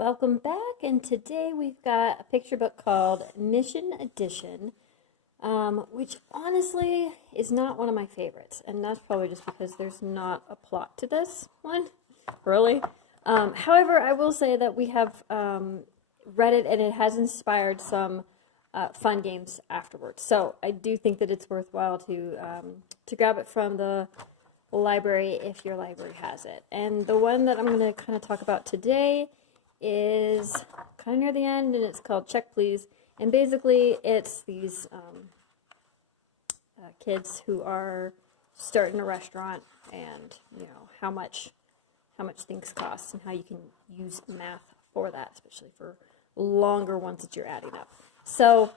Welcome back, and today we've got a picture book called Mission Edition, which honestly is not one of my favorites, and that's probably just because there's not a plot to this one, really. However, I will say that we have read it, and it has inspired some fun games afterwards. So I do think that it's worthwhile to grab it from the library if your library has it. And the one that I'm going to kind of talk about today is kind of near the end, and it's called Check Please. And basically, it's these kids who are starting a restaurant, and how much things cost, and how you can use math for that, especially for longer ones that you're adding up. So,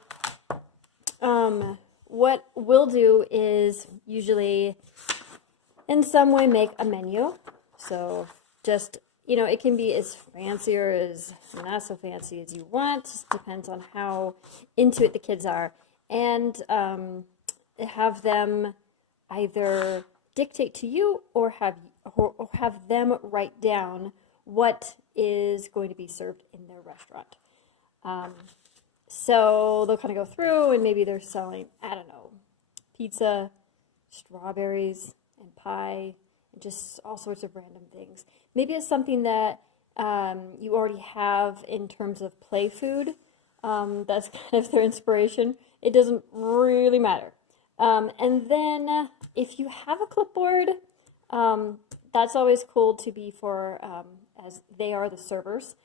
what we'll do is usually, in some way, make a menu. So just it can be as fancy or as not so fancy as you want. Just depends on how into it the kids are. And have them either dictate to you or have them write down what is going to be served in their restaurant. So they'll kind of go through, and maybe they're selling, I don't know, pizza, strawberries, and pie, and just all sorts of random things. Maybe it's something that you already have in terms of play food. That's kind of their inspiration. It doesn't really matter. And then if you have a clipboard, that's always cool to be for, as they are the servers,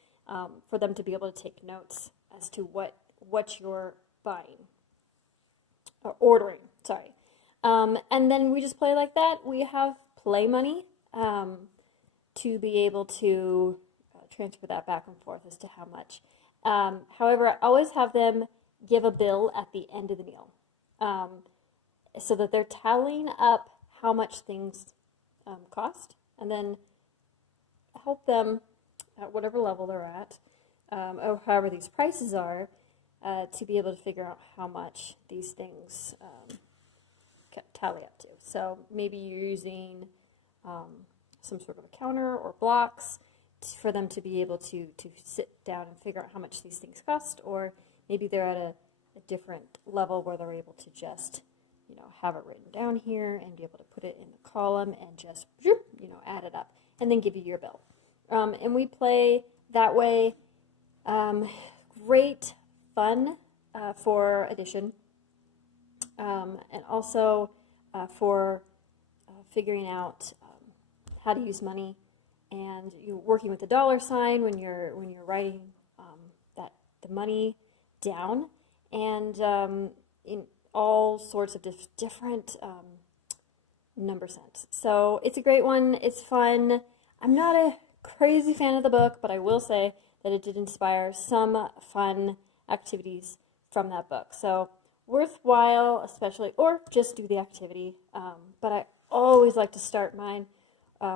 for them to be able to take notes as to what you're buying, or ordering, sorry. And then we just play like that. We have play money to be able to transfer that back and forth as to how much. However, I always have them give a bill at the end of the meal, so that they're tallying up how much things cost, and then help them at whatever level they're at, or however these prices are, to be able to figure out how much these things tally up to. So maybe you're using some sort of a counter or blocks for them to be able to sit down and figure out how much these things cost, or maybe they're at a different level where they're able to just have it written down here and be able to put it in the column and just add it up and then give you your bill. And we play that way. Great fun for addition, and also for figuring out how to use money, and you're working with the dollar sign when you're writing the money down, and in all sorts of different number sense. So it's a great one. It's fun. I'm not a crazy fan of the book, but I will say that it did inspire some fun activities from that book. So worthwhile, especially, or just do the activity. But I always like to start mine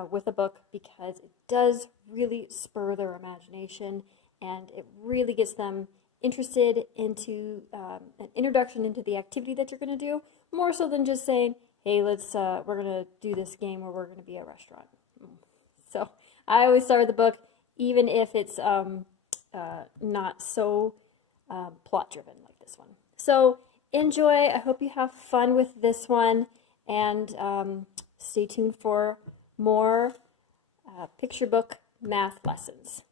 with a book, because it does really spur their imagination, and it really gets them interested into an introduction into the activity that you're going to do, more so than just saying, hey, we're going to do this game where we're going to be a restaurant. So I always start with the book, even if it's not so plot-driven like this one. So enjoy. I hope you have fun with this one, and stay tuned for more picture book math lessons.